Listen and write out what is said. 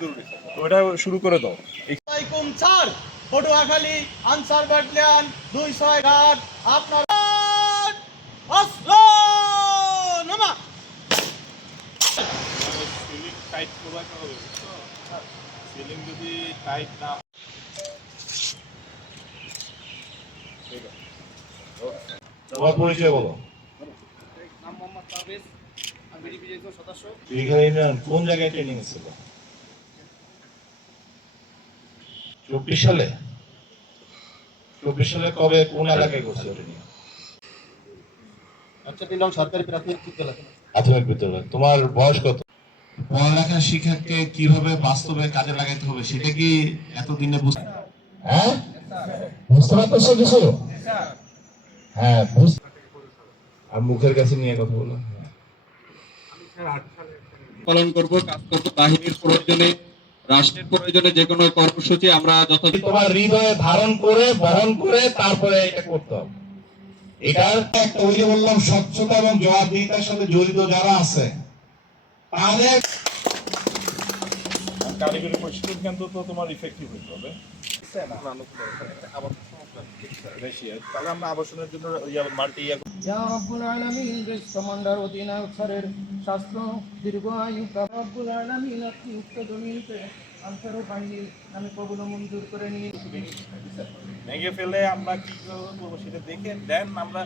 জরুরি ওটা শুরু করে দাও। আলাইকুম স্যার পটুয়াখালী আনসার ব্যাটালিয়ান দুই ছয় আট আপনার সিলিং টাইট করতে হবে বুঝছ সিলিং যদি টাইট না তোমার পরিচয় বলো। নাম মোহাম্মদ পারভেজ আমি বিজেপি সদস্য এখানে ইউনিয়ন কোন জায়গায় ট্রেনিং ছিল? চব্বিশ সালে? চব্বিশ সালে কবে কোন এলাকায় করছিল ট্রেনিং আচ্ছা সরকারি প্রাথমিক বিদ্যালয়। প্রাথমিক বিদ্যালয়। তোমার বয়স কত? পড়ালেখা শিক্ষাকে কীভাবে বাস্তবে কাজে লাগাইতে হবে সেটা কি এতদিনে বুঝতে হ্যাঁ? বুঝতে পারতেছো কিছু? হ্যাঁ বুঝ আর মুখের কাছে নিয়ে কথা বলো। পালন করব কাজ করব বাহিনীর প্রয়োজনে রাষ্ট্রের প্রয়োজনে যে কোনো কর্মসূচি আমরা যত তোমার হৃদয়ে ধারণ করে বহন করে তারপরে এটা করতে হবে। এটার একটা ওই যে বললাম স্বচ্ছতা এবং জবাবদিহিতার সাথে জড়িত যারা আছে তাদের কারিগরি প্রশিক্ষণ কেন্দ্র তো তোমার ইফেক্টিভ হইতে হবে। স্বাস্থ্য দীর্ঘ আয়ু রব্বুল আলামিন, আপনি উক্ত জমিনতে আনসার বাহিনীর নামে কবুল মঞ্জুর করে নিয়ে ভেঙে ফেলে আমরা কি করব সেটা দেখে দেন, আমরা